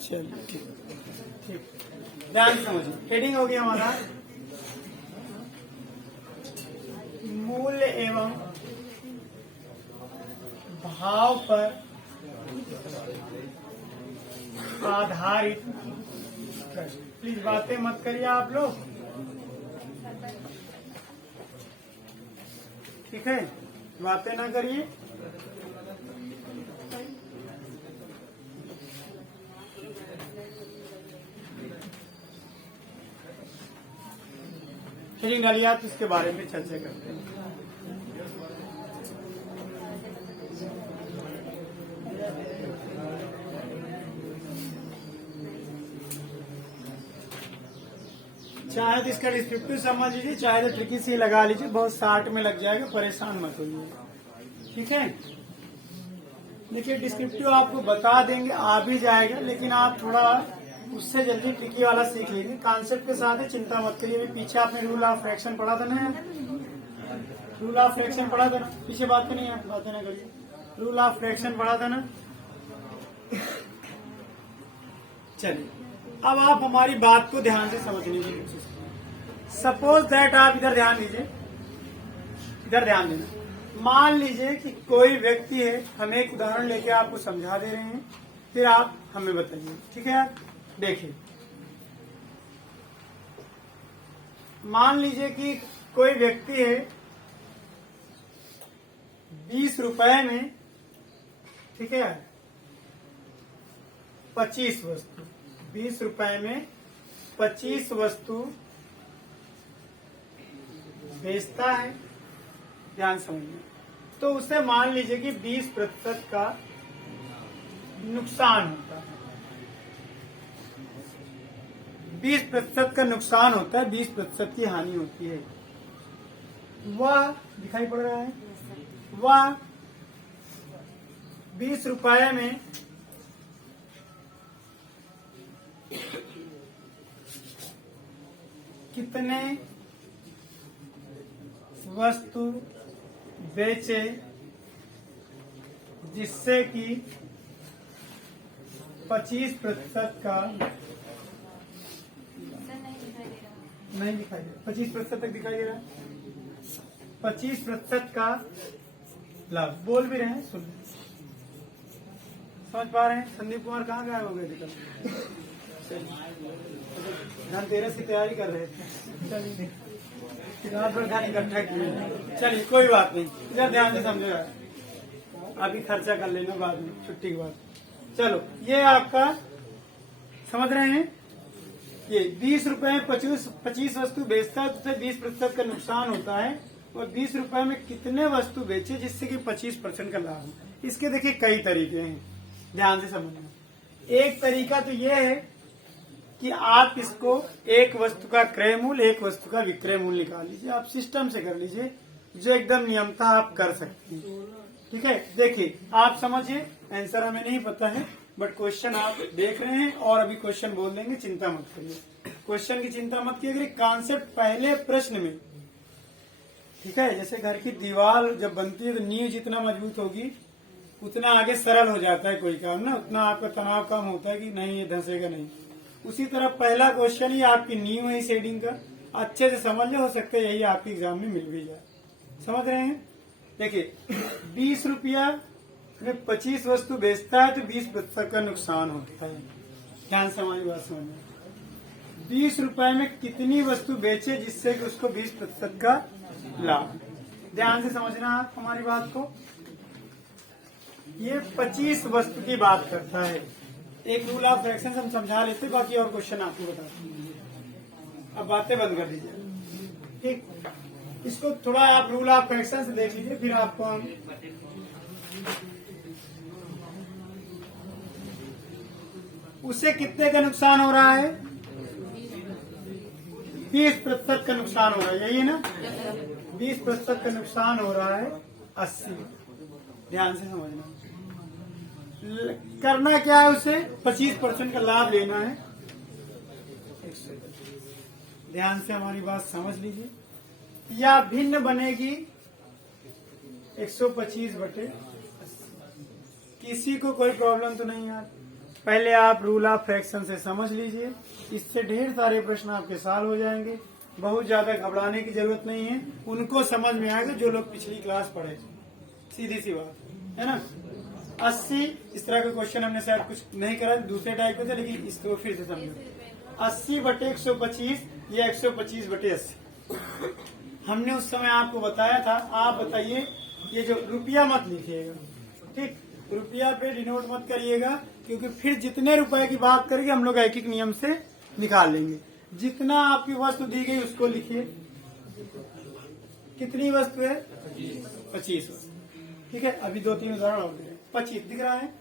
चलिए ठीक ठीक, ध्यान से समझिए। हेडिंग हो गया हमारा मूल्य एवं भाव पर आधारित प्रश्न। प्लीज बातें मत करिए आप लोग, ठीक है? बातें ना करिए। हेडिंग डालिए आप, इसके बारे में चर्चा करते हैं। चाहे तो इसका डिस्क्रिप्टिव समझ लीजिए, चाहे तो ट्रिकी से लगा लीजिए, बहुत शार्ट में लग जाएगा, परेशान मत होइए, ठीक है? देखिए डिस्क्रिप्टिव आपको बता देंगे, आ भी जाएगा, लेकिन आप थोड़ा उससे जल्दी ट्रिकी वाला सीख लीजिए। कॉन्सेप्ट के साथ है, चिंता मत करिए। अभी पीछे आपने रूल ऑफ फ्रैक्शन पढ़ा था ना, रूल ऑफ फ्रैक्शन पढ़ा था ना, पीछे बात नहीं है, बातें ना करिए। रूल ऑफ फ्रैक्शन पढ़ा था ना। चलिए अब आप हमारी बात को ध्यान से समझने की कोशिश करें। सपोज दैट, आप इधर ध्यान दीजिए, इधर ध्यान देना। मान लीजिए कि कोई व्यक्ति है, हम एक उदाहरण लेके आपको समझा दे रहे हैं, फिर आप हमें बताइए, ठीक है? देखिए, मान लीजिए कि कोई व्यक्ति है 20 रुपए में, ठीक है, 25 वस्तु, 20 रुपए में 25 वस्तु बेचता है। ध्यान समझिए। तो उसे मान लीजिए कि 20% का नुकसान होता है, 20% का नुकसान होता है, 20% की हानि होती है। वह दिखाई पड़ रहा है, वह 20 रुपए में कितने वस्तु बेचे जिससे कि 25% का नहीं दिखाई दे रहा, 25% तक दिखाई दे रहा है, 25% का लाभ। बोल भी रहे हैं, सुन समझ पा रहे हैं? संदीप कुमार कहाँ गायब हो गए कल? धनतेरस की तैयारी कर रहे थे। चलिए रात भर खाने इकट्ठा किए। चलिए कोई बात नहीं, इधर ध्यान से समझेगा, अभी खर्चा कर लेना बाद में, छुट्टी के बाद। चलो ये आपका समझ रहे हैं, ये 20 रुपए में 25 वस्तु बेचता है, तो उसे 20% का नुकसान होता है, और 20 रुपए में कितने वस्तु बेचे जिससे कि 25% का लाभ हो। इसके देखिए कई तरीके हैं, ध्यान से समझना। एक तरीका तो ये है कि आप इसको एक वस्तु का क्रय मूल्य, एक वस्तु का विक्रय मूल्य निकाल लीजिए, आप सिस्टम से कर लीजिए, जो एकदम नियमतः आप कर सकते हैं, ठीक है? देखिए आप समझिए, आंसर हमें नहीं पता है, बट क्वेश्चन आप देख रहे हैं और अभी क्वेश्चन बोल देंगे, चिंता मत करिए, क्वेश्चन की चिंता मत कीजिए। कॉन्सेप्ट पहले प्रश्न में, ठीक है? जैसे घर की दीवार जब बनती है तो नींव जितना मजबूत होगी उतना आगे सरल हो जाता है कोई काम ना, उतना आपका तनाव कम होता है कि नहीं ये धंसेगा नहीं। उसी तरह पहला क्वेश्चन ही आपकी नींव है इस हेडिंग का, अच्छे से समझ लो, हो सकता है यही आपके एग्जाम में मिल भी जाए। समझ रहे हैं? देखिए 20 रुपया में 25 वस्तु बेचता है तो 20% का नुकसान होता है। ध्यान से हमारी बात समझना। 20 रुपए में कितनी वस्तु बेचे जिससे कि उसको 20% का लाभ। ध्यान से समझना आप हमारी बात को। ये 25 वस्तु की बात करता है। एक रूल ऑफ फ्रैक्शन हम समझा लेते, बाकी और क्वेश्चन आपको बताते हैं। अब बातें बंद कर दीजिए, ठीक? इसको थोड़ा आप रूल ऑफ फ्रैक्शन से देख लीजिए, फिर आपको हम उससे कितने का नुकसान हो रहा है? 20% का नुकसान हो रहा है, यही है ना? 20% का नुकसान हो रहा है 80। ध्यान से समझना। करना क्या है, उसे 25% का लाभ लेना है। ध्यान से हमारी बात समझ लीजिए। या भिन्न बनेगी 125/80। किसी को कोई प्रॉब्लम तो नहीं यार? पहले आप रूल ऑफ फ्रैक्शन से समझ लीजिए, इससे ढेर सारे प्रश्न आपके सॉल्व हो जाएंगे। बहुत ज्यादा घबराने की जरूरत नहीं है, उनको समझ में आएगा जो लोग पिछली क्लास पढ़े। सीधी सी बात है ना। 80 इस तरह का क्वेश्चन हमने शायद कुछ नहीं करा, दूसरे टाइप के थे, लेकिन इसको फिर से समझो। 80/125 या 125/80 हमने उस समय आपको बताया था। आप बताइए, ये जो रुपया मत लिखिएगा, ठीक, रुपया पे डिनोट मत करिएगा, क्योंकि फिर जितने रुपए की बात करेंगे हम लोग एक एक नियम से निकाल लेंगे। जितना आपकी वस्तु दी गई उसको लिखिए। कितनी वस्तु है? 25 वस्तु, ठीक है। अभी 2-3 उदाहरण और दे रहे हैं। 25 दिख रहा है,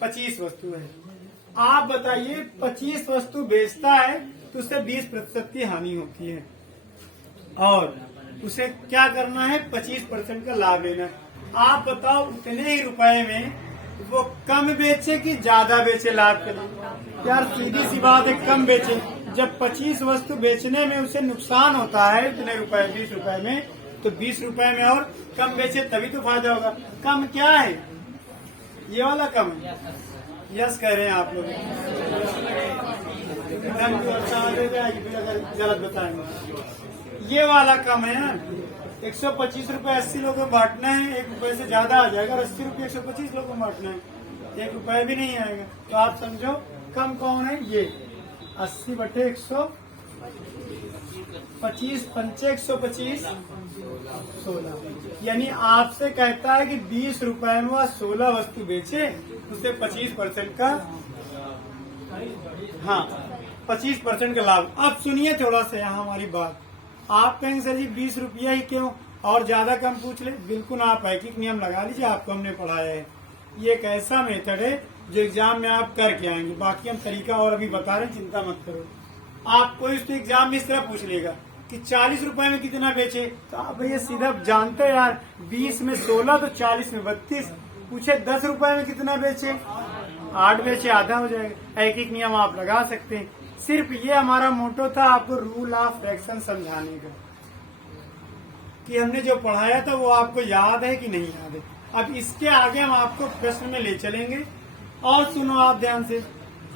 25 वस्तु है। आप बताइए 25 वस्तु बेचता है तो उससे 20% की हानि होती है, और उसे क्या करना है? 25% का लाभ लेना है। आप बताओ उतने ही रुपए में वो कम बेचे कि ज्यादा बेचे लाभ के लिए? यार सीधी सी बात है, कम बेचे। जब 25 वस्तु बेचने में उसे नुकसान होता है इतने रुपए 20 रुपए में, तो 20 रुपए में और कम बेचे तभी तो फायदा होगा। कम क्या है? ये वाला कम है। यस कह रहे हैं आप लोग, गलत बताएंगे। ये वाला कम है ना। 125 रुपए 80 लोगों को बांटना है, 1 रुपए से ज्यादा आ जाएगा। और 80 रुपए 125 लोगों को बांटना है, 1 रुपए भी नहीं आएगा। तो आप समझो कम कौन है? ये 80/125, 125 16। यानी आपसे कहता है कि 20 रुपए में वह 16 वस्तु बेचे, उससे 25% का, हाँ 25% का लाभ। अब सुनिए थोड़ा सा यहाँ हमारी बात। आप कहेंगे सर जी 20 रुपया ही क्यों, और ज्यादा कम पूछ ले। बिल्कुल आप एक एक नियम लगा लीजिए, आपको हमने पढ़ाया है। ये एक ऐसा मेथड है जो एग्जाम में आप करके आएंगे। बाकी हम तरीका और अभी बता रहे हैं, चिंता मत करो। आप कोई उसको एग्जाम में इस तरह पूछ लेगा कि 40 रुपए में कितना बेचे, तो आप भैया सीधा जानते हैं यार, 20 में 16 तो 40 में 32। पूछे 10 रुपए में कितना बेचे, 8 बेचे, आधा हो जाएगा। एक एक नियम आप लगा सकते हैं। सिर्फ ये हमारा मोटो था आपको रूल ऑफ फ्रैक्शन समझाने का, कि हमने जो पढ़ाया था वो आपको याद है कि नहीं याद है। अब इसके आगे हम आपको प्रश्न में ले चलेंगे। और सुनो आप ध्यान से।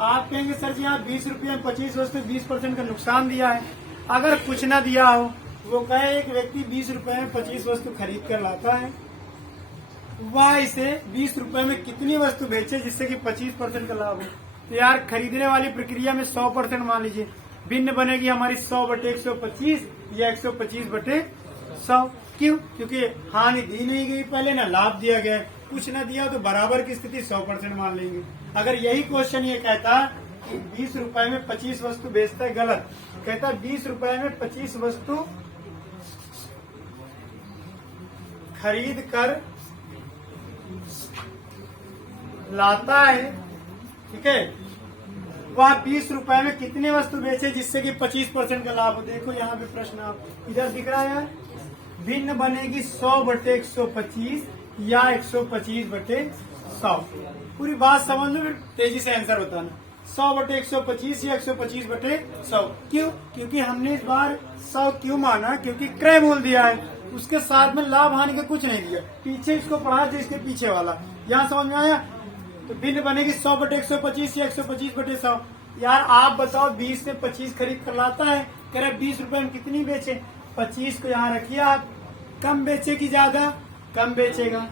आप कहेंगे सर जी आप 20 रुपये में 25 वस्तु 20% का नुकसान दिया है। अगर कुछ ना दिया हो, वो कहे एक व्यक्ति 20 रुपए में 25 वस्तु खरीद कर लाता है, वह इसे 20 रुपए में कितनी वस्तु बेचे जिससे कि 25% का लाभ हो। तो यार खरीदने वाली प्रक्रिया में 100% मान लीजिए, भिन्न बनेगी हमारी 100/125 या 125/100। क्यों? क्योंकि हानि दी नहीं गई पहले, ना लाभ दिया गया। कुछ ना दिया तो बराबर की स्थिति 100% मान लेंगे। अगर यही क्वेश्चन ये कहता कि 20 रुपए में 25 वस्तु बेचता है, गलत कहता। 20 रुपए में 25 वस्तु खरीद कर लाता है, ठीक है। वह 20 रुपए में कितनी वस्तु बेचे जिससे कि 25% का लाभ हो। देखो यहाँ पे प्रश्न आप इधर दिख रहा है यार, भिन्न बनेगी 100/125 या 125/100। पूरी बात समझ लो, फिर तेजी से आंसर बताना। 100/125 या 125/100। क्यों? क्योंकि हमने इस बार 100 क्यों माना? क्योंकि क्रय मूल्य दिया है, उसके साथ में लाभ हानि का कुछ नहीं दिया। पीछे इसको पढ़ा था, इसके पीछे वाला यहाँ समझ में आया। तो भिन्न बनेगी 100/125 या 125/100। यार आप बताओ 20 से 25 खरीद कर लाता है, कह रहे 20 रुपए में कितनी बेचे? 25 को यहाँ रखिए आप। कम बेचे कि ज्यादा? कम बेचेगा।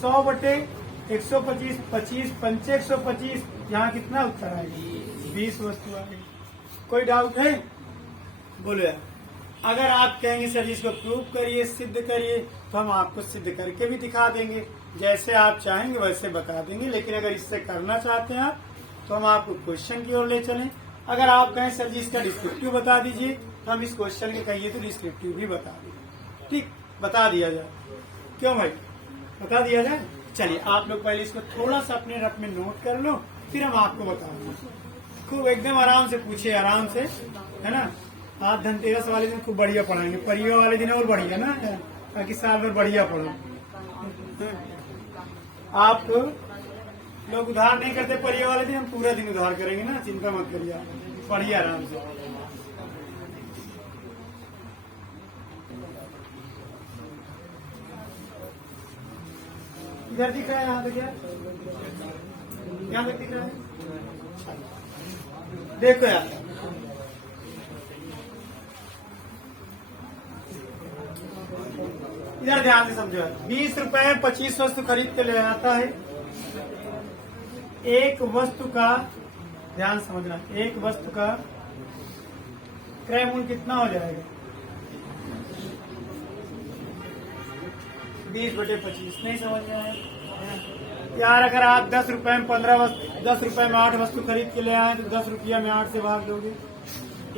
100/125, 25 पंचे 125, यहाँ कितना उत्तर आएगा? 20 वस्तु आ गई। कोई डाउट है? बोलो यार। अगर आप कहेंगे सर इसको प्रूव करिए, सिद्ध करिए, तो हम आपको सिद्ध करके भी दिखा देंगे। जैसे आप चाहेंगे वैसे बता देंगे। लेकिन अगर इससे करना चाहते हैं आप, तो हम आपको क्वेश्चन की ओर ले चलें। अगर आप कहें सर जी इसका डिस्क्रिप्टिव बता दीजिए, तो हम इस क्वेश्चन के कहिए तो डिस्क्रिप्टिव भी बता देंगे। ठीक, बता दिया जाए। क्यों भाई, बता दिया जाए? चलिए आप लोग पहले इसको थोड़ा सा अपने रफ में नोट कर लो, फिर हम आपको बताएंगे। खूब एकदम आराम से पूछिए, आराम से, है ना। आप धनतेरस वाले दिन खूब बढ़िया पढ़ाएंगे, परिवा वाले दिन और बढ़िया ना, ताकि साल भर बढ़िया पढ़ो। आप लोग उधार नहीं करते परिवा वाले दिन, हम पूरा दिन उधार करेंगे ना, चिंता मत करिए, पढ़िए आराम से। इधर दिख रहा है, यहाँ तक, यहाँ तक दिख रहा है। देखो यार, इधर ध्यान से समझो। 20 रुपए में 25 वस्तु खरीद के ले आता है। एक वस्तु का, ध्यान समझना, एक वस्तु का क्रय मूल्य कितना हो जाएगा? 20/25। नहीं समझ में आया यार? अगर आप 10 रुपए में 15 वस्तु, 10 रुपए में 8 वस्तु खरीद के ले आए तो 10 रुपया में 8 से भाग दोगे,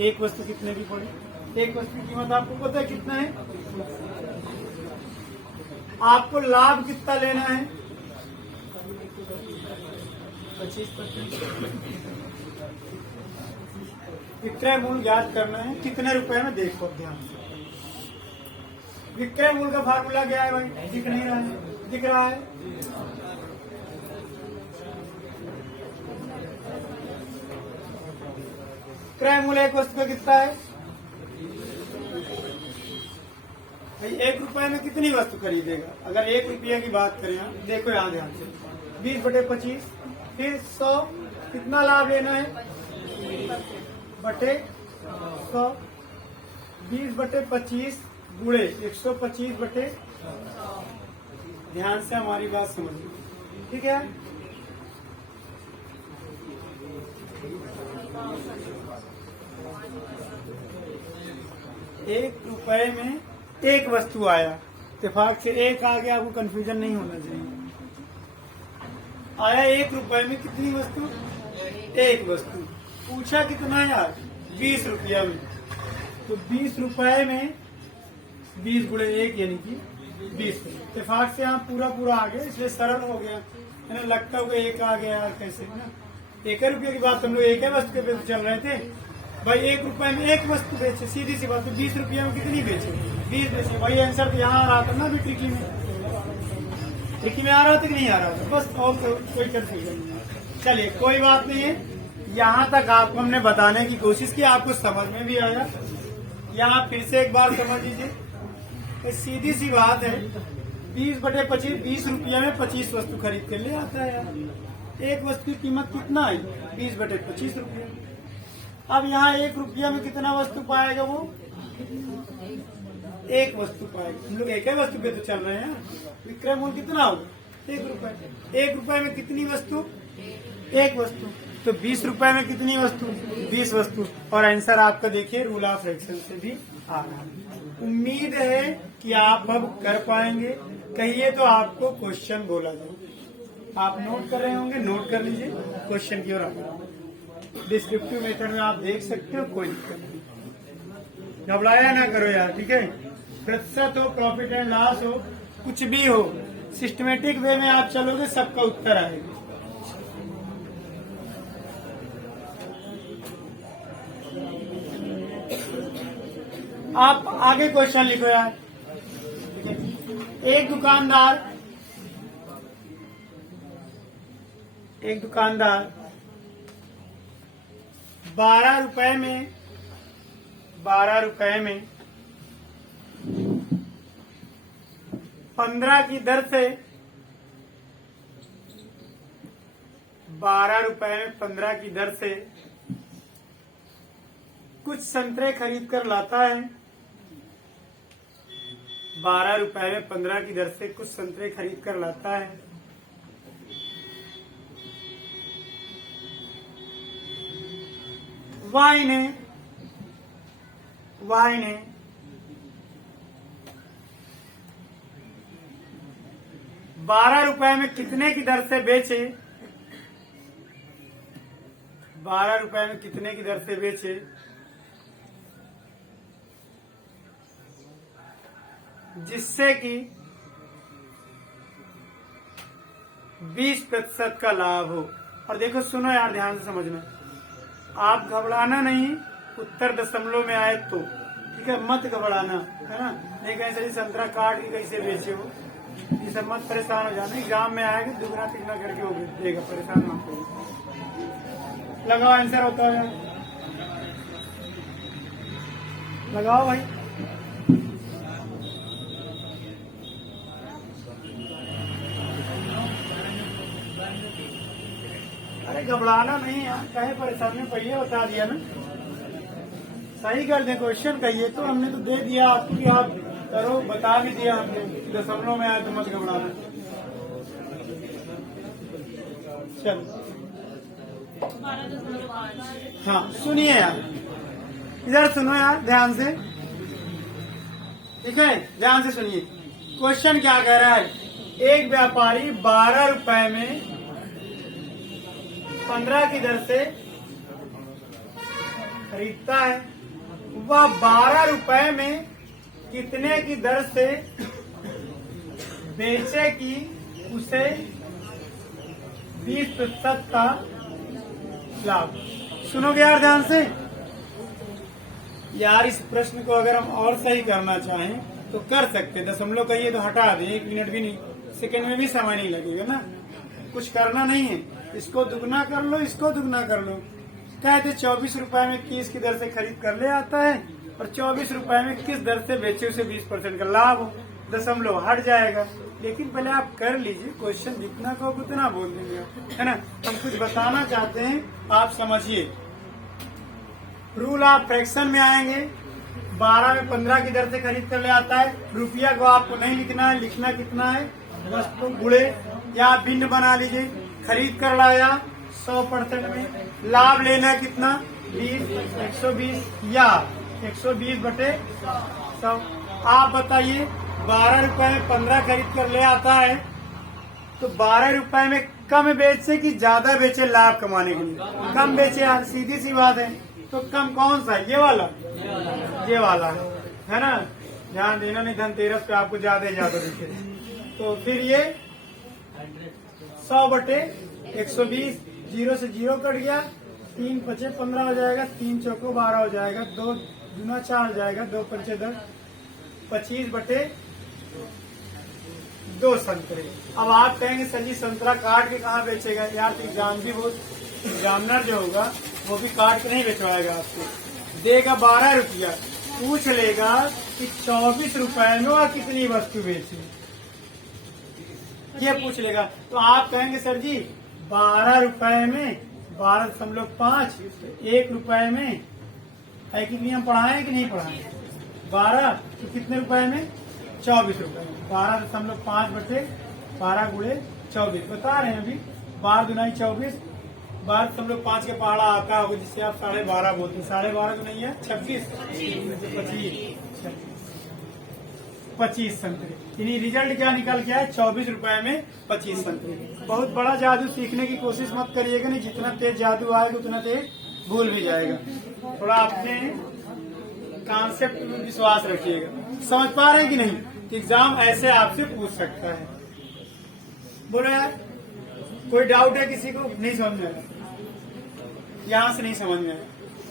एक वस्तु कितने की पड़ी? एक वस्तु की कीमत आपको पता है कितना है? आपको लाभ कितना लेना है? 25%। विक्रय मूल्य ज्ञात करना है कितने रुपए में? देखो ध्यान से, विक्रय मूल्य का फार्मूला क्या है भाई? दिख नहीं रहा है? दिख रहा है? क्रय मूल्य एक वस्तु का कितना है भाई? 1 रुपए में कितनी वस्तु खरीदेगा? अगर 1 रुपये की बात करें, देखो यहाँ ध्यान से, 20/25, फिर 100, कितना लाभ लेना है? बटे 100। 20/25 गुणे 125 बटे, ध्यान से हमारी बात समझिए, ठीक है? एक रुपए में एक वस्तु आया, इत्तेफाक से एक आ गया, आपको कंफ्यूजन नहीं होना चाहिए। आया 1 रुपए में कितनी वस्तु? एक वस्तु। पूछा कितना यार? 20 रुपया में। तो 20 रुपए में 20 गुणे 1 यानी कि 20। इत्तेफाक से यहाँ पूरा पूरा आ गया, इसलिए सरल हो गया, है ना? लगता होगा एक आ गया यार, कैसे ना? 1 रुपये की बात हम लोग एक वस्तु के पे चल रहे थे भाई। 1 रुपए में एक वस्तु बेचे, सीधी सी बात है। 20 रुपये में कितनी बेचे? 20 बेचे। वही आंसर तो यहाँ आ रहा था ना अभी ट्रिकी में। ट्रिकी में आ रहा था कि नहीं आ रहा था? बस और कोई कंफ्यूजन नहीं। चलिए कोई बात नहीं है, यहाँ तक आपको हमने बताने की कोशिश की, आपको समझ में भी आया। यहाँ फिर से एक बार समझ लीजिए, सीधी सी बात है। 20/25, 20 रुपया में 25 वस्तु खरीद कर ले आता है यार। एक वस्तु की कीमत कितना आई? 20/25 रुपया। अब यहाँ 1 रुपया में कितना वस्तु पाएगा वो? एक वस्तु पाएगा। हम लोग एक ही वस्तु पे तो चल रहे हैं। विक्रय मूल्य कितना होगा? 1 रुपए। 1 रुपए में कितनी वस्तु? एक वस्तु। तो 20 रुपए में कितनी वस्तु? 20 वस्तु। और आंसर आपका देखिए रूल ऑफ फ्रैक्शन से भी आ रहा है। उम्मीद है कि आप अब कर पाएंगे। कहिए तो आपको क्वेश्चन बोला जाए। आप नोट कर रहे होंगे, नोट कर लीजिए, क्वेश्चन की ओर आगे। डिस्क्रिप्टिव मेथड में आप देख सकते हो, कोई दिक्कत नहीं। घबराया ना करो यार, ठीक है? प्रतिशत हो, प्रॉफिट एंड लॉस हो, कुछ भी हो, सिस्टमेटिक वे में आप चलोगे, सबका उत्तर आएगा। आप आगे क्वेश्चन लिखो यार। एक दुकानदार 12 रुपए में 15 की दर से 12 रुपए में 15 की दर से कुछ संतरे खरीद कर लाता है। 12 रुपए में 15 की दर से कुछ संतरे खरीद कर लाता है। वाई ने 12 रुपए में कितने की दर से बेचे? 12 रुपए में कितने की दर से बेचे जिससे कि 20% का लाभ हो। और देखो सुनो यार, ध्यान से समझना, आप घबराना नहीं, उत्तर दशमलव में आए तो ठीक है, मत घबराना, है ना? नहीं कैसे संतरा काट के कैसे बेचे हो, ये सब मत परेशान हो जाना। एग्जाम में आएगा दुगना तिगना करके वो देगा, परेशान मत करो। लगाओ आंसर होता है, लगाओ भाई। अरे घबरा घबराना नहीं है, कहीं परेशानी में पहले बता दिया ना, सही कर दे क्वेश्चन कहिए तो हमने तो दे दिया आपको कि आप करो, बता भी दिया हमने, दशमलव में आया तो मत घबराना। चलो हाँ सुनिए यार, इधर सुनो यार ध्यान से, ठीक है ध्यान से सुनिए। क्वेश्चन क्या कह रहा है, एक व्यापारी 12 रुपए में 15 की दर से खरीदता है, वह 12 रुपए में कितने की दर से बेचे कि उसे 20% का लाभ। सुनोगे यार ध्यान से यार, इस प्रश्न को अगर हम और सही करना चाहें तो कर सकते, दशमलव कहिए तो हटा दें, 1 मिनट भी नहीं, सेकंड में भी समय नहीं लगेगा ना, कुछ करना नहीं है, इसको दुगना कर लो, इसको दुगना कर लो। कहते 24 रुपए में 30 की दर से खरीद कर ले आता है और 24 रुपए में किस दर से बेचे उसे 20% का लाभ हो, दशमलव हट जाएगा। लेकिन पहले आप कर लीजिए, क्वेश्चन जितना कहो उतना बोल देंगे, है ना। हम कुछ बताना चाहते हैं, आप समझिए। रूल आप फ्रैक्शन में आएंगे, 12 में 15 की दर से खरीद कर ले आता है, रुपया को आपको नहीं लिखना है, लिखना कितना है वस्तु गुणे या भिन्न बना लीजिए। खरीद कर लाया 100% में, लाभ लेना कितना 20, 120 या 120 बटे 100। आप बताइए 12 रुपए में 15 खरीद कर ले आता है तो 12 रुपए में कम बेचे कि ज्यादा बेचे लाभ कमाने के लिए? कम बेचे यार, सीधी सी बात है। तो कम कौन सा है, ये वाला है ना। ध्यान देना नहीं, धनतेरस पे आपको ज्यादा दिखे। तो फिर ये 100 बटे 120, 0 से 0 कट गया, 3 पचे 15 हो जाएगा, 3 चौको 12 हो जाएगा, 2 दूना 4 हो जाएगा, 2 पंचे 10, 25 बटे 2 संतरे। अब आप कहेंगे सर जी संतरा काट के कहाँ बेचेगा यार, तो एग्जाम भी बहुत, एग्जामिनर जो होगा वो भी काट के नहीं बेचवाएगा आपको, देगा 12 रुपया, पूछ लेगा कि 24 रुपए में और कितनी वस्तु बेची, ये पूछ लेगा। तो आप कहेंगे सर जी 12 रुपए में 12.5, 1 रुपए में है कि नियम पढ़ाए कि नहीं पढ़ाए, 12 तो कितने रुपए में 24 रुपए में, 12.5 बटे 12 गुणे 24 बता रहे हैं अभी, 12 दुनाई 24, 12.5 के पहाड़ा आता होगा जिससे आप 12.5 बोलते हैं, 12.5 तो नहीं है 26, 25 संतरे। यानी रिजल्ट क्या निकल के आया, 24 रुपए में 25 संतरे। बहुत बड़ा जादू सीखने की कोशिश मत करिएगा, नहीं जितना तेज जादू आएगा उतना तेज भूल भी जाएगा। थोड़ा अपने कॉन्सेप्ट में विश्वास रखिएगा। समझ पा रहे हैं कि नहीं, एग्जाम ऐसे आपसे पूछ सकता है। बोलो यार, कोई डाउट है किसी को? नहीं समझ में आया, यहाँ से नहीं समझ में आया,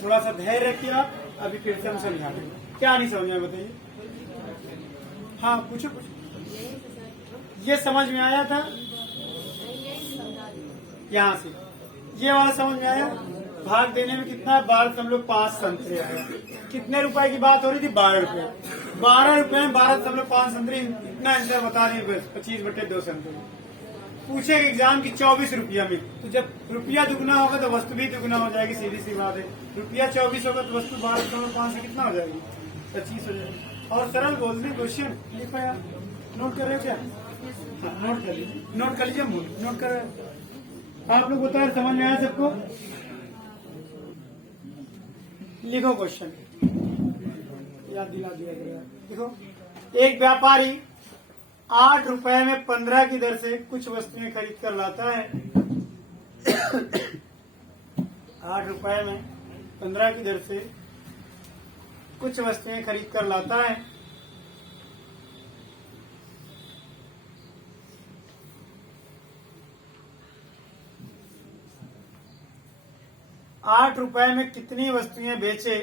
थोड़ा सा धैर्य रखिए आप, अभी फिर से हम समझा देंगे। क्या नहीं समझ में आया बताइए? हाँ पूछो पूछो। ये समझ में आया था, यहाँ से ये वाला समझ में आया। भाग देने में कितना है, 12.5 संतरे आया। कितने रुपए की बात हो रही थी, 12 रुपए। 12 रुपए में 12.5 संतरे, इतना आंसर बता दें बस, 25 बटे 2 संतरे। पूछेगा एग्जाम की 24 रुपया में, तो जब रुपया दुगुना होगा तो वस्तु भी दुगुना हो जाएगी, सीधी सी बात है। रुपया 24 होगा तो वस्तु 12.5 से कितना हो जाएगी, 25 हो जाएगी। और सरल बोल दें क्वेश्चन, लिखो यार, नोट कर रहे हो क्या? हाँ नोट कर लीजिए, नोट कर लीजिए, नोट कर रहे हो आप लोग, बताए समझ में आया सबको? लिखो क्वेश्चन, याद दिला दिया गया। देखो, एक व्यापारी 8 रुपए में 15 की दर से कुछ वस्तुएं खरीद कर लाता है। 8 रुपए में 15 की दर से कुछ वस्तुएं खरीद कर लाता है। आठ रुपए में कितनी वस्तुएं बेचे,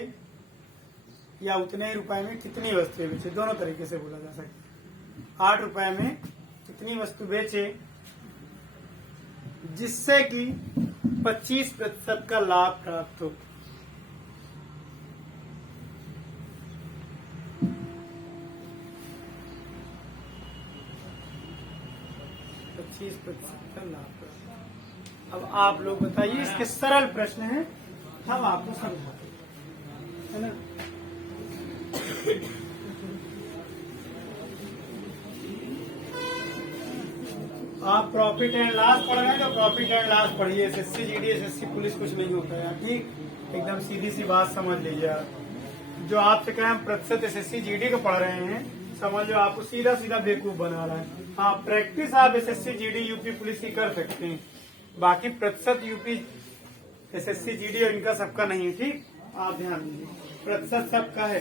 या उतने ही रुपए में कितनी वस्तुएं बेचे, दोनों तरीके से बोला जा सकता है। 8 रुपए में कितनी वस्तु बेचे जिससे कि 25% का लाभ प्राप्त हो। का लाभ प्राप्त, अब आप लोग बताइए, इसके सरल प्रश्न हैं, हम आपको समझाते हैं, है ना। आप प्रॉफिट एंड लॉस पढ़ रहे हैं तो प्रॉफिट एंड लॉस पढ़िए। एसएससी जीडी एसएससी पुलिस कुछ नहीं होता है, ठीक, एकदम सीधी सी बात समझ लीजिए आप। जो आपसे कहें हम प्रतिशत एसएससी जीडी को पढ़ रहे हैं, समझ लो आपको सीधा सीधा बेवकूफ बना रहा है। हाँ, प्रैक्टिस आप एसएससी जीडी यूपी पुलिस की कर सकते हैं, बाकी प्रतिशत यूपी एसएससी जीडी और इनका सबका नहीं है, ठीक। आप ध्यान दीजिए, प्रतिशत सबका है।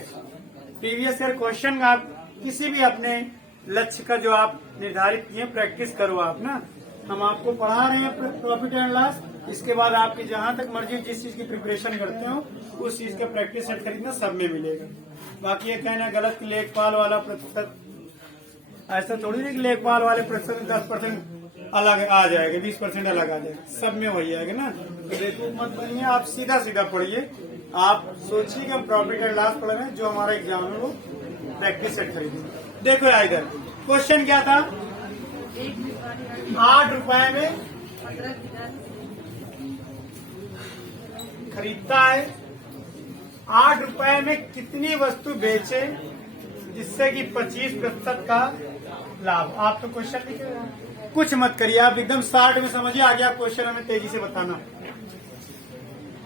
प्रीवियस ईयर क्वेश्चन आप किसी भी अपने लक्ष्य का जो आप निर्धारित किए प्रैक्टिस करो आप ना। हम आपको पढ़ा रहे हैं प्रॉफिट एंड लॉस, इसके बाद आपकी जहां तक मर्जी जिस चीज की प्रिपरेशन करते हो उस चीज का प्रैक्टिस सेट खरीदना सब में मिलेगा। बाकी ये कहना गलत कि लेखपाल वाला प्रतिशत, ऐसा थोड़ी नहीं कि लेखपाल वाले प्रतिशत में 10% अलग आ जाएगा, 20% अलग आ जाएगा, सब में वही आएगा ना। तो बेवकूफ मत बनिए, आप सीधा सीधा पढ़िए। आप सोचिए कि हम प्रॉफिट एंड लॉस पढ़ रहे हैं, जो हमारा एग्जाम है वो प्रैक्टिस सेट खरीदेंगे। देखो यार, इधर क्वेश्चन क्या था, 8 रुपए में खरीदता है, 8 रुपए में कितनी वस्तु बेचे जिससे कि 25% का लाभ। आप तो क्वेश्चन लिखे, कुछ मत करिए, आप एकदम शॉर्ट में समझिए, आगे आप क्वेश्चन हमें तेजी से बताना।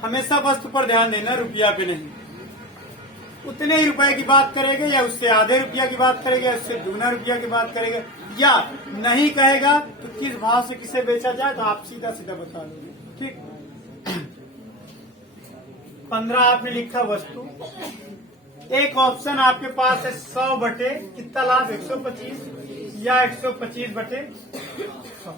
हमेशा वस्तु पर ध्यान देना, रुपया पे नहीं। उतने ही रुपए की बात करेगा या उससे आधे रुपया की बात करेगा या उससे दुगना रुपया की बात करेगा, या नहीं कहेगा तो किस भाव से किसे बेचा जाए तो आप सीधा सीधा बता दोगे, ठीक। 15 आपने लिखा वस्तु, एक ऑप्शन आपके पास है 100 बटे कितना लाभ, 125 या 125 बटे 100।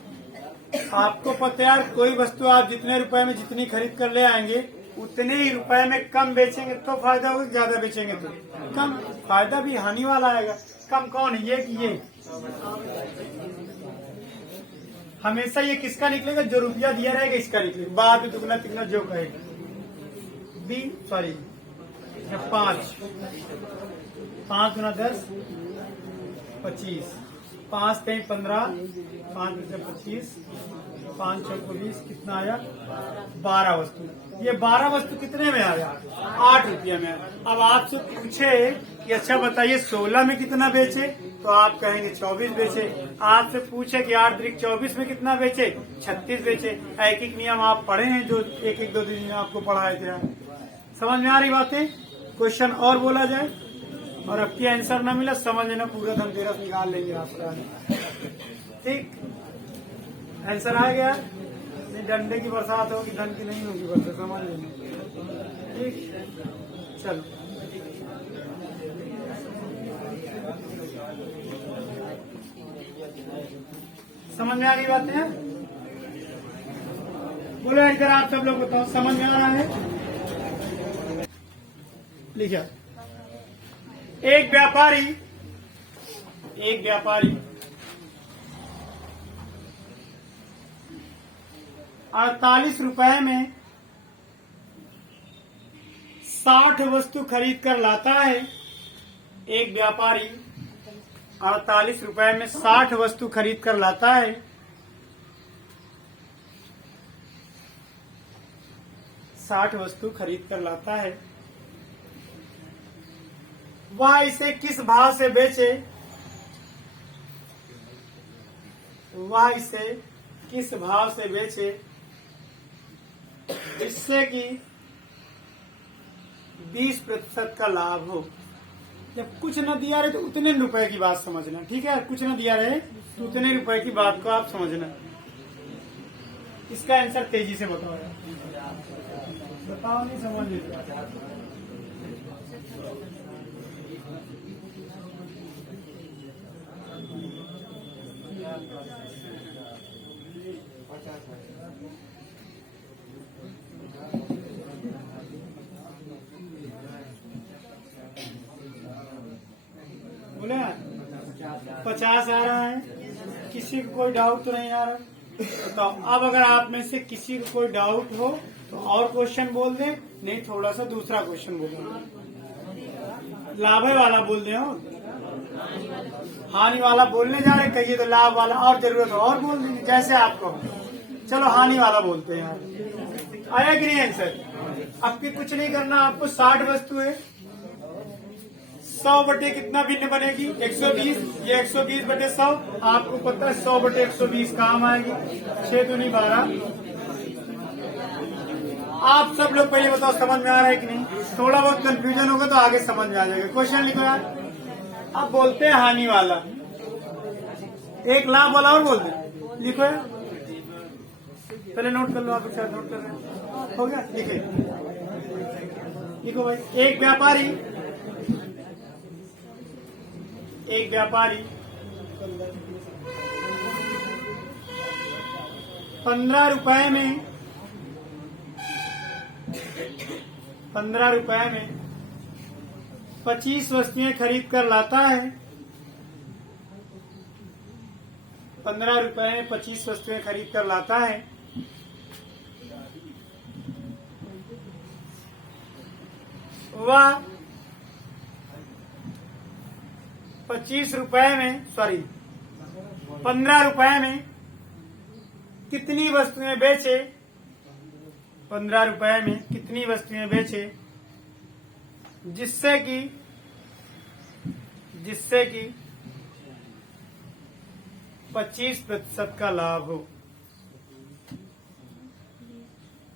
आपको पता है यार, कोई वस्तु आप जितने रुपए में जितनी खरीद कर ले आएंगे उतने ही रुपए में कम बेचेंगे तो फायदा होगा, ज्यादा बेचेंगे तो कम। फायदा भी हानि वाला आएगा। कम कौन है, ये कि ये? हमेशा ये किसका निकलेगा, जो रुपया दिया रहेगा इसका निकलेगा, बाद में दुगना तिगना जो कहेगा। 5 गुना 10 25, 5 3 15, 5 25, 5 6 20, कितना आया, 12 वस्तु। ये 12 वस्तु कितने में आया, 8 रुपया में आया। अब आपसे पूछे कि अच्छा बताइए 16 में कितना बेचे, तो आप कहेंगे 24 बेचे। आपसे पूछे कि 8 3 24 में कितना बेचे, 36 बेचे। एक एक नियम आप पढ़े हैं जो एक एक 2 दिन आपको पढ़ाए थे। समझ में आ रही बातें? क्वेश्चन और बोला जाए और अब की आंसर न मिला, समझ लेना पूरा धनतेरस निकाल लेंगे आपका, ठीक। आंसर आ गया, नहीं डंडे की बरसात होगी, धन की नहीं होगी बरसात, समझ लेना, ठीक। चलो समझ में आ गई बातें? बोलो इधर, आप सब लोग बताओ, समझ में आ रहा है? लिखा, एक व्यापारी 48 रुपए में 60 वस्तु खरीद कर लाता है। एक व्यापारी 48 रुपए में 60 वस्तु खरीद कर लाता है। 60 वस्तु खरीद कर लाता है, वह इसे किस भाव से बेचे, वह इसे किस भाव से बेचे जिससे कि 20% का लाभ हो। जब कुछ न दिया रहे तो उतने रुपए की बात समझना, ठीक है। कुछ न दिया रहे तो उतने रुपए की बात को आप समझना। इसका आंसर तेजी से बताओ, बताओ नहीं समझ लीजिए। बोले 50 आ रहा है, किसी को कोई डाउट तो नहीं आ रहा? तो अब अगर आप में से किसी को कोई डाउट हो तो और क्वेश्चन बोल दे, नहीं थोड़ा सा दूसरा क्वेश्चन बोल दे। लाभ वाला बोल दे, हो हानि वाला बोलने जा रहे, कहिए तो लाभ वाला, और जरूरत हो और बोल देंगे, जैसे आपको। चलो हानि वाला बोलते हैं यार। आया कि नहीं आंसर? आपके कुछ नहीं करना, आपको 60 वस्तु है, 100 बटे कितना भिन्न बनेगी? 120। ये 120 बटे 100 आपको पता है 100 बटे 120 काम आएगी, 6 दूनी 12। आप सब लोग पहले बताओ समझ में आ रहा है कि नहीं? थोड़ा बहुत कंफ्यूजन होगा तो आगे समझ में आ जाएगा। क्वेश्चन लिखो यार। अब बोलते हैं हानि वाला, एक लाभ वाला और बोलते हैं। लिखो यार, पहले नोट कर लो, आप शायद नोट कर रहे हैं। हो गया? लिखे, लिखो भाई। एक व्यापारी 15 रुपए में 25 वस्तुएं खरीद कर लाता है। 15 रुपए में 25 वस्तुएं खरीद कर लाता है। वह 15 रुपए में कितनी वस्तुएं बेचे? 15 रुपए में कितनी वस्तुएं बेचे जिससे कि 25% का लाभ हो?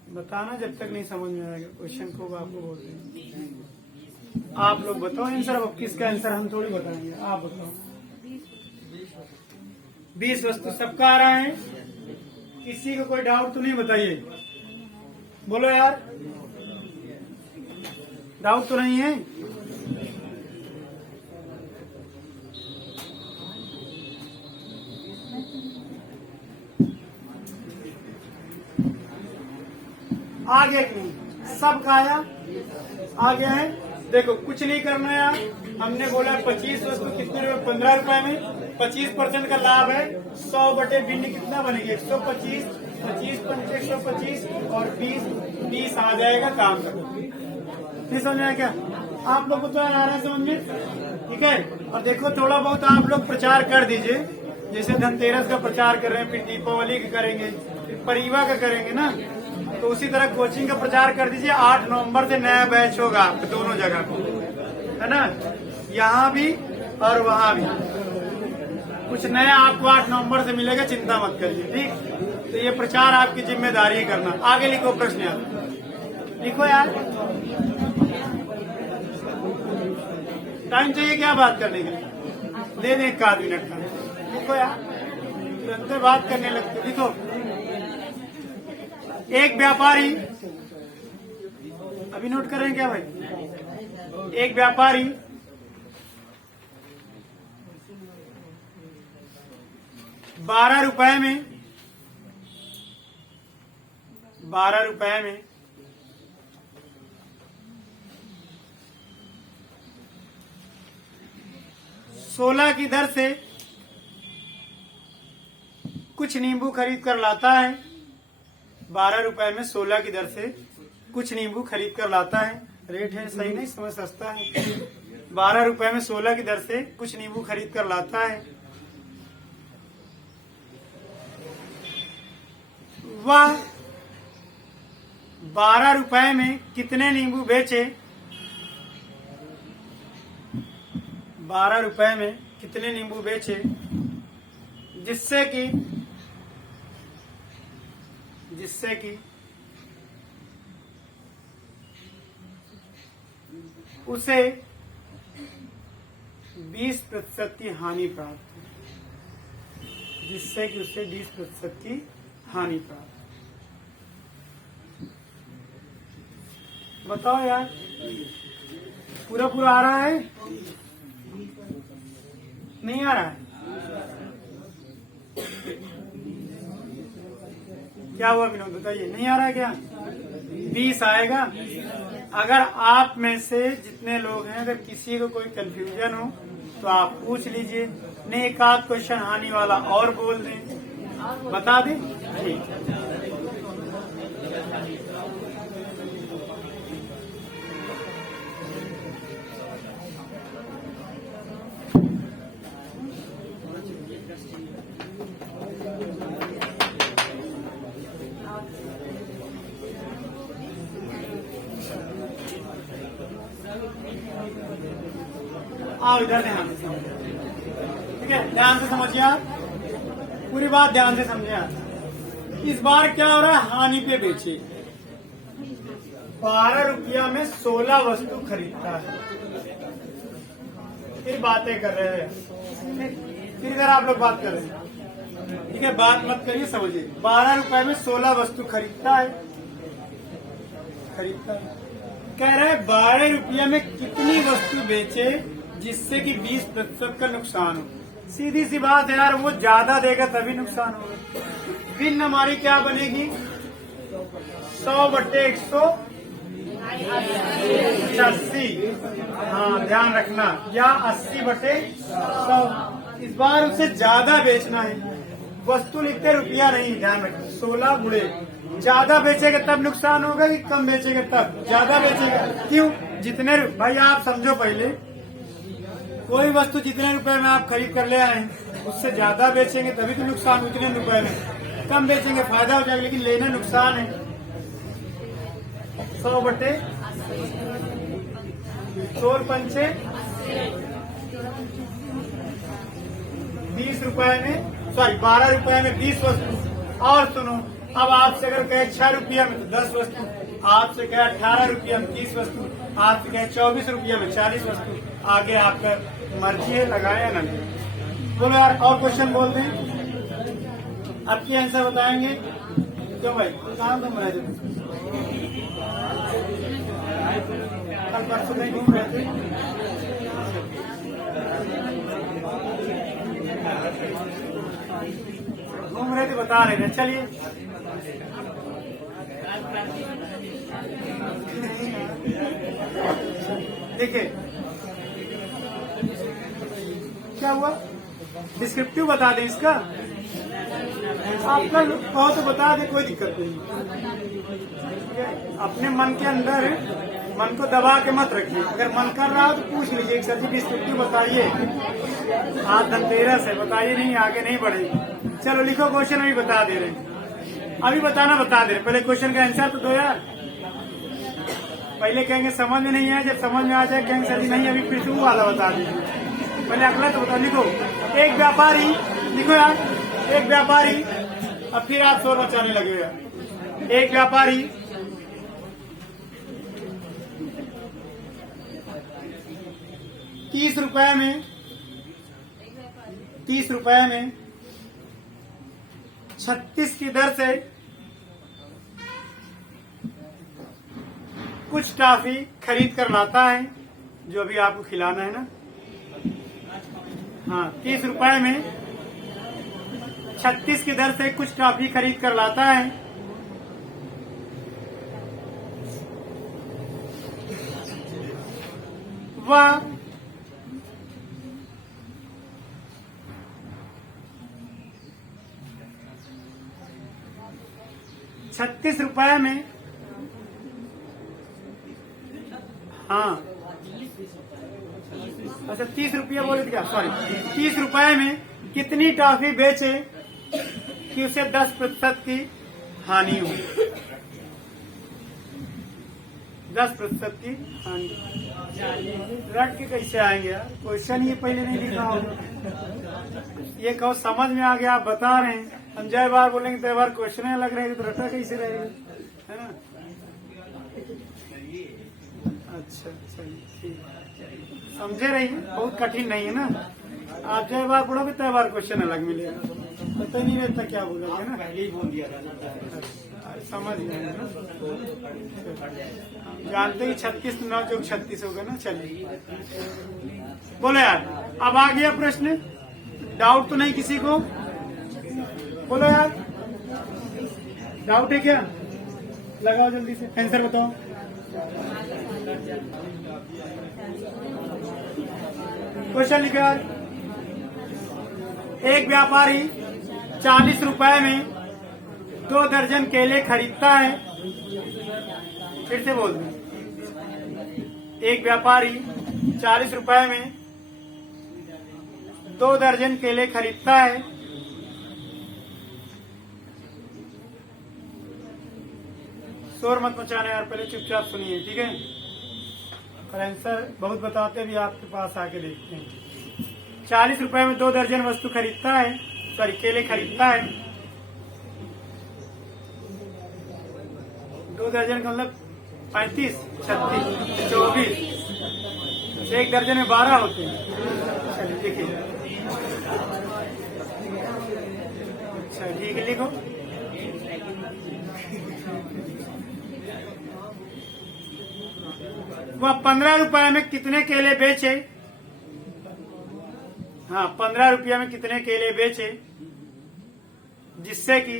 बताना जब तक नहीं समझ में आएगा क्वेश्चन को, आपको बोलते हैं। आप लोग बताओ आंसर। अब किसका आंसर हम थोड़ी बताएंगे, आप बताओ। 20 वस्तु सबका आ रहा है, किसी को कोई डाउट तो नहीं? बताइए, बोलो यार, डाउट तो नहीं है? आ गया कि नहीं? सबका आया? आ गया है। देखो कुछ नहीं करना है यार, हमने बोला 25 वस्तु कितने रुपए? 15 रुपए में 25% का लाभ है। 100 बटे भिन्न कितना बनेगी? 125, 25 पंच 125 और 20 आ जाएगा। काम करो, नहीं समझ में क्या? आप लोग को तो आ रहा है समझ में? ठीक है। और देखो थोड़ा बहुत आप लोग प्रचार कर दीजिए, जैसे धनतेरस का प्रचार कर रहे हैं, फिर दीपावली का करेंगे, फिर परिवा का करेंगे ना, तो उसी तरह कोचिंग का प्रचार कर दीजिए। 8 नवंबर से नया बैच होगा आपके दोनों जगह, है ना? यहाँ भी और वहाँ भी कुछ नया आपको 8 नवंबर से मिलेगा, चिंता मत करिए। ठीक, तो ये प्रचार आपकी जिम्मेदारी करना। आगे लिखो प्रश्न यार, लिखो यार। टाइम चाहिए क्या बात करने के लिए? दे दें 1 मिनट का। लिखो यार, तुरंत बात करने लगते। लिखो, एक व्यापारी, अभी नोट कर रहे हैं क्या भाई? एक व्यापारी 12 रुपए में 16 की दर से कुछ नींबू खरीद कर लाता है। 12 रुपए में 16 की दर से कुछ नींबू खरीद कर लाता है। रेट है सही नहीं, समझ सस्ता है। 12 रुपए में 16 की दर से कुछ नींबू खरीद कर लाता है। वह 12 रुपए में कितने नींबू बेचे? 12 रुपए में कितने नींबू बेचे जिससे कि उसे 20% की हानि प्राप्त हुई, जिससे कि उसे 20% की हानि प्राप्त। बताओ यार, पूरा पूरा आ रहा है? नहीं आ रहा है? क्या हुआ विनोद, बताइए, नहीं आ रहा है क्या? 20 आएगा। अगर आप में से जितने लोग हैं, अगर किसी को कोई कंफ्यूजन हो तो आप पूछ लीजिए, नहीं 1 क्वेश्चन हानि वाला और बोल दें, बता दें। ठीक है। आओ इधर ध्यान से समझिए, ठीक है, ध्यान से समझिए आप, पूरी बात ध्यान से समझिए आप। इस बार क्या हो रहा है, हानि पे बेचे, 12 रुपया में 16 वस्तु खरीदता है, फिर बातें कर रहे हैं, फिर इधर आप लोग बात कर रहे हैं, ठीक है, बात मत करिए, समझिए। 12 रुपए में 16 वस्तु खरीदता है, कह रहे हैं 12 रुपया में कितनी वस्तु बेचे जिससे कि 20% का नुकसान हो। सीधी सी बात है यार, वो ज्यादा देगा तभी नुकसान होगा। भिन्न हमारी क्या बनेगी, 100/180, हाँ ध्यान रखना, या 80/100। इस बार उसे ज्यादा बेचना है, वस्तु लिखते रुपया नहीं, ध्यान रखना, 16 गुणे, ज्यादा बेचेगा तब नुकसान होगा कि कम बेचेगा तब, ज्यादा बेचेगा, क्यों, जितने भाई आप समझो, पहले कोई वस्तु जितने रुपए में आप खरीद कर ले आए उससे ज्यादा बेचेंगे तभी तो नुकसान, उतने रुपए में कम बेचेंगे फायदा हो जाएगा, लेकिन लेना नुकसान है। 100/16 20 रुपए में, सॉरी 12 रुपए में 20 वस्तु। और सुनो, अब आपसे अगर कहे 6 रुपया में तो 10 वस्तु, आपसे कहे 18 रुपया में 30 वस्तु, आपसे कहे 24 रुपया में 40 वस्तु, आगे आपका मर्जी है, लगाया ना। बोलो यार, और क्वेश्चन बोल दें, आपकी आंसर बताएंगे क्यों भाई, कहाँ तुम रहे थे, कल परसों नहीं घूम रहे थे, घूम रहे थे, बता रहे थे, चलिए देखिए क्या हुआ, डिस्क्रिप्टिव बता दें इसका, आपका कहो तो बता दे, कोई दिक्कत नहीं। अपने मन के अंदर मन को दबा के मत रखिए, अगर मन कर रहा हो तो पूछ लीजिए, सर जी डिस्क्रिप्टिव बताइए, आज धनतेरस है, बताइए, नहीं आगे नहीं बढ़ेगी। चलो लिखो क्वेश्चन, अभी बता दे रहे हैं, अभी बताना बता दे रहे, पहले क्वेश्चन का आंसर तो दो यार, पहले कहेंगे समझ में नहीं है, जब समझ में आ जाए कहेंगे सर जी नहीं अभी फिर से वाला बता दीजिए, पहले अगला तो बता। लिखो, एक व्यापारी, लिखो यार, एक व्यापारी, अब फिर आप शोर मचाने लगे यार, एक व्यापारी 30 रुपए में 36 की दर से कुछ टॉफी खरीद कर लाता है, जो अभी आपको खिलाना है ना, हाँ 30 रुपए में 36 की दर से कुछ टॉफी खरीद कर लाता है, वह 36 रुपए में, हाँ अच्छा 30 रुपया बोले थे क्या, सॉरी 30 रुपए में कितनी टॉफी बेचे कि उसे 10% की हानि हो, 10% की हानि। रट के कैसे आएंगे यार, क्वेश्चन ये पहले नहीं लिखा होगा, ये कहो समझ में आ गया, आप बता रहे हैं, हम जय बार बोलेंगे तो बार क्वेश्चन अलग रहेगी, तो रटा कैसे रहेगा, है ना। अच्छा ठीक, समझे रही, बहुत कठिन नहीं है ना, आप जय बार पढ़ोगे तो बार क्वेश्चन अलग मिलेगा, पता नहीं रहता क्या बोलोगे ना, पहले ही बोल दिया था, समझ गए ना, जानते ही 36 9 जो 36 होगा ना। चलिए बोलो यार, अब आ गया प्रश्न, डाउट तो नहीं किसी को, बोलो यार, डाउट है क्या, लगाओ जल्दी से, आंसर बताओ। क्वेश्चन लिखो यार, एक व्यापारी 40 रुपए में 2 दर्जन केले खरीदता है, फिर से बोल दूं, एक व्यापारी 40 रुपए में 2 दर्जन केले खरीदता है, शोर मत मचाना यार, पहले चुपचाप सुनिए, ठीक है। और आंसर बहुत बताते भी आपके पास आके देखते हैं। 40 रुपए में 2 दर्जन वस्तु खरीदता है, सॉरी केले खरीदता है। 2 दर्जन का मतलब 35, 36, 24, 1 दर्जन में 12 होते हैं। चलिए देखिए, अच्छा ठीक है, लिखो। वह 15 रुपए में कितने केले बेचे? हाँ, 15 रुपया में कितने केले बेचे जिससे कि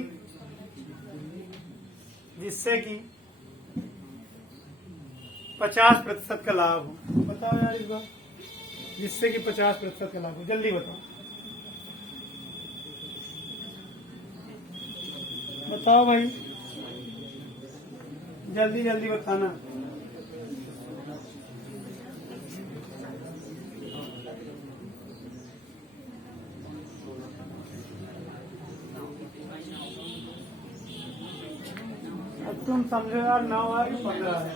50% का लाभ हो। बताओ यार इस बार, जिससे कि 50% का लाभ हो, जल्दी बताओ। बताओ भाई, जल्दी जल्दी बताना। अब तुम समझो यार, 9 है कि 15 है?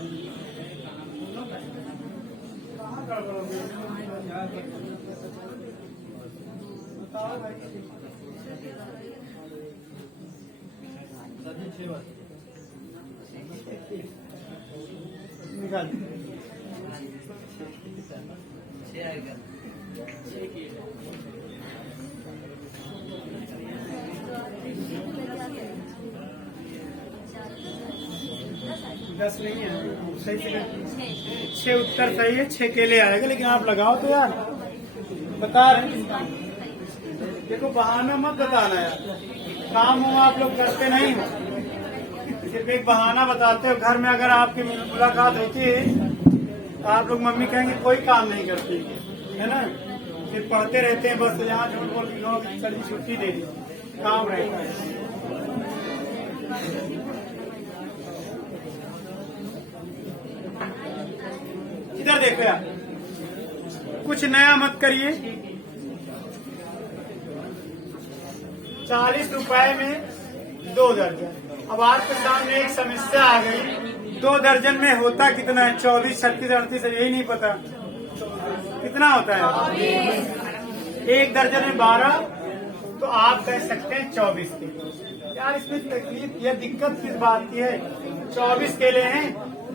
बताओ भाई। निकाल। दस नहीं है, सही से 6 उत्तर सही है, 6 केले आएगा। लेकिन आप लगाओ तो यार, बता रहे। देखो बहाना मत बताना यार, काम हो आप लोग करते नहीं हो, सिर्फ एक बहाना बताते हो। घर में अगर आपकी मुलाकात होती है तो आप लोग मम्मी कहेंगे कोई काम नहीं करती है ना, फिर पढ़ते रहते हैं बस। यहाँ झूठ बोल के चलिए छुट्टी दे दी, काम रहता है। इधर देखो यार, कुछ नया मत करिए। 40 रुपए में 2 दर्जन। अब आपके सामने एक समस्या आ गई, 2 दर्जन में होता कितना है? 24, 36, 38, यही नहीं पता कितना होता है। 1 दर्जन में 12, तो आप कह सकते हैं 24 केले। यार इसमें तकलीफ या दिक्कत किस बात की है? 24 केले हैं,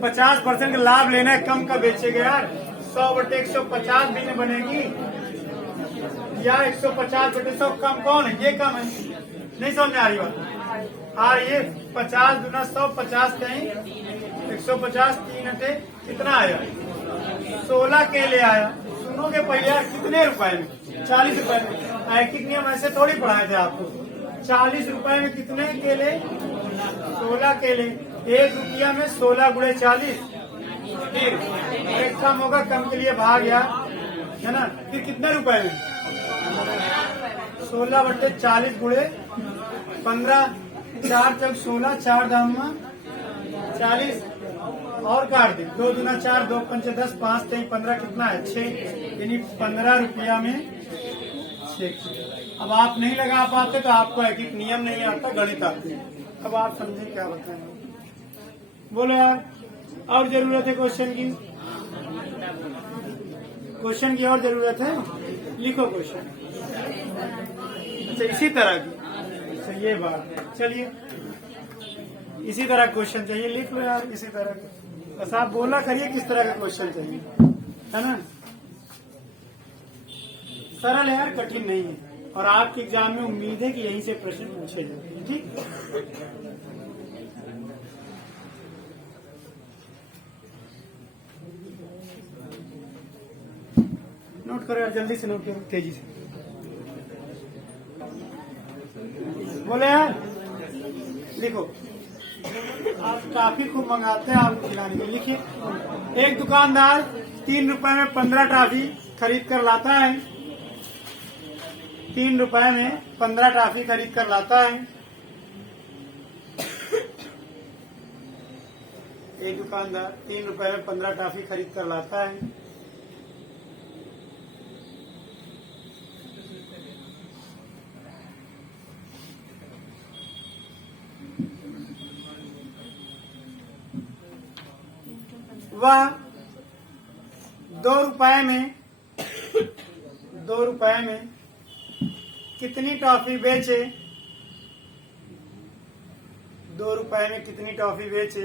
50% का लाभ लेना है, कम का बेचेगा यार। 100/150 भी नहीं बनेगी, या 150/100 कम कौन है? ये कम है, नहीं समझ में आ रही बात? और ये 50 दूना 100, 50 कहीं 150, 3 अठे कितना आया? 16 केले आया। सुनोगे पहले कितने रुपए में? 40 रुपए में। ऐकिक नियम ऐसे थोड़ी पढ़ाए थे आपको। 40 रुपए में कितने केले? 16 केले। 1 रुपया में 16 गुणे 40, फिर एक कम होगा, कम के लिए भाग यार, है ना। फिर कितने रुपए में? 16/40 गुणे 15, 4 चौक 16, 4 दामा 40, और काट दे। 2 दूना 4, 2 पंचे 10, 5 3 15, कितना है? 6, यानी 15 रुपया में 6। अब आप नहीं लगा पाते तो आपको एक नियम नहीं आता, गणित आती है। अब आप समझे क्या बताएं? बोलो यार, और जरूरत है क्वेश्चन की? क्वेश्चन की और जरूरत है? लिखो क्वेश्चन। अच्छा, इसी तरह की, अच्छा ये बात है। चलिए, इसी तरह क्वेश्चन चाहिए, लिख लो यार इसी तरह का। बस आप बोला करिए किस तरह का क्वेश्चन चाहिए, है ना। सरल है यार, कठिन नहीं है। और आपके एग्जाम में उम्मीद है कि यहीं से प्रश्न पूछे जाएंगे, ठीक। नोट करो यार, जल्दी से नोट करो, तेजी से बोले यार। लिखो, आप काफी खूब मंगाते हैं आपको खिलाने के। लिखिए, एक दुकानदार 3 रुपए में 15 टॉफी खरीद कर लाता है। 3 रुपए में 15 टॉफी खरीद कर लाता है। एक दुकानदार 3 रुपए में 15 टॉफी खरीद कर लाता है। वह ₹2 में 2 में कितनी टॉफी बेचे? 2 में कितनी टॉफी बेचे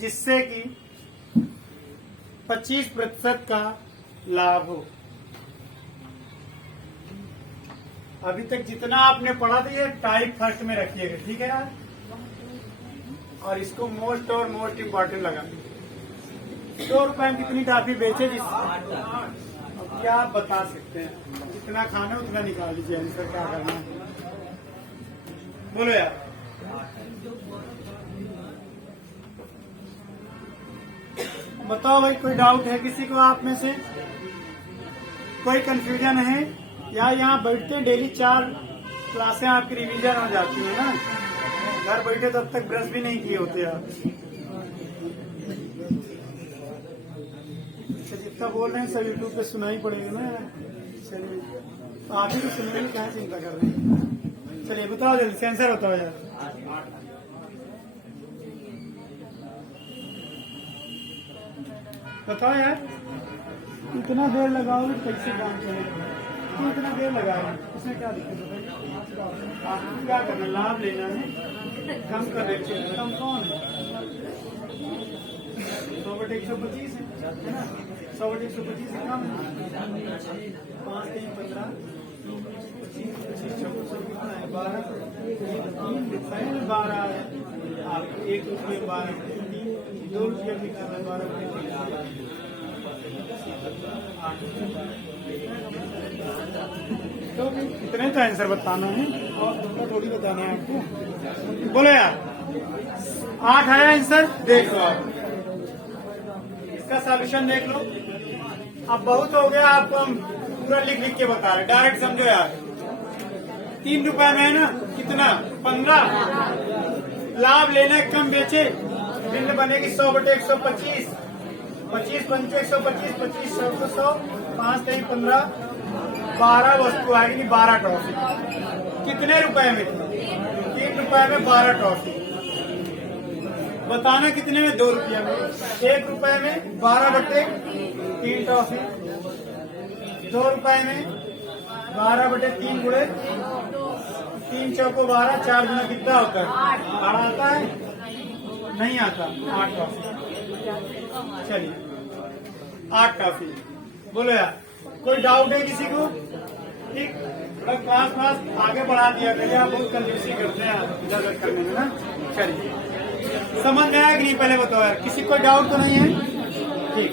जिससे कि 25% का लाभ हो? अभी तक जितना आपने पढ़ा था ये टाइप फर्स्ट में रखिएगा, ठीक है यार। और इसको मोस्ट और मोस्ट इम्पोर्टेंट लगा। ₹2 में कितनी टॉफी बेचे जिससे? अब क्या आप बता सकते हैं? जितना खाना उतना निकाल लीजिए आंसर, क्या करना है बोलो यार। बताओ भाई, कोई डाउट है किसी को आप में से? कोई कंफ्यूजन है? यार यहाँ बैठते डेली 4 क्लासें आपकी रिवीजन हो जाती है ना, घर बैठे तब तक ब्रश भी नहीं किए होते आप। जितना बोल रहे हैं सब यूट्यूब पे सुनाई पड़ेगा ना। चलिए तो आप ही तो सुनिए, क्या चिंता कर रहे हैं। चलिए बताओ जल्दी से आंसर बताओ यार। बताओ यार, इतना देर लगाओगे तो कैसे काम चलेगा? क्यों इतना देर लगा रहे हैं? इसमें क्या दिक्कत है भाई? आपको क्या करना, लाभ लेना है, कम कर देते हैं। कम कौन है? 100/125 है ना, 100/125 से कम है। 5 3 15 25 25 24 कितना है? 12 12 है। आप ₹1 12 ₹2 भी कर रहे हैं, 12 तो इतने तो आंसर बताना है और दूसरा थोड़ी बताना है आपको। बोलो यार, 8 आया आंसर, देख लो आप इसका सॉल्यूशन देख लो। अब बहुत हो गया, आपको हम पूरा लिख लिख के बता रहे, डायरेक्ट समझो यार। ₹3 में है ना, कितना? 15 लाभ लेना है, कम बेचे, बिल बनेगी 100/125, 25 पंचे 125, 25 100, 5 3 15, 12 वस्तु आएगी, 12 टॉफी। कितने रुपए में? ₹3 में 12 टॉफी। बताना कितने में? ₹2 में। ₹1 में 12/3 टॉफी, ₹2 में 12/3 गुणे 3 चौको 12, 4 गुना कितना होता है? 8 आता है? नहीं आता। 8 टॉफी। चलिए 8 टॉफी। बोलो यार, कोई डाउट है किसी को? ठीक, पास आगे बढ़ा दिया करिए, आप बहुत कंजूसी करते हैं इधर करने में ना। चलिए समझ में आया कि नहीं पहले बताओ यार, किसी को डाउट तो नहीं है? ठीक।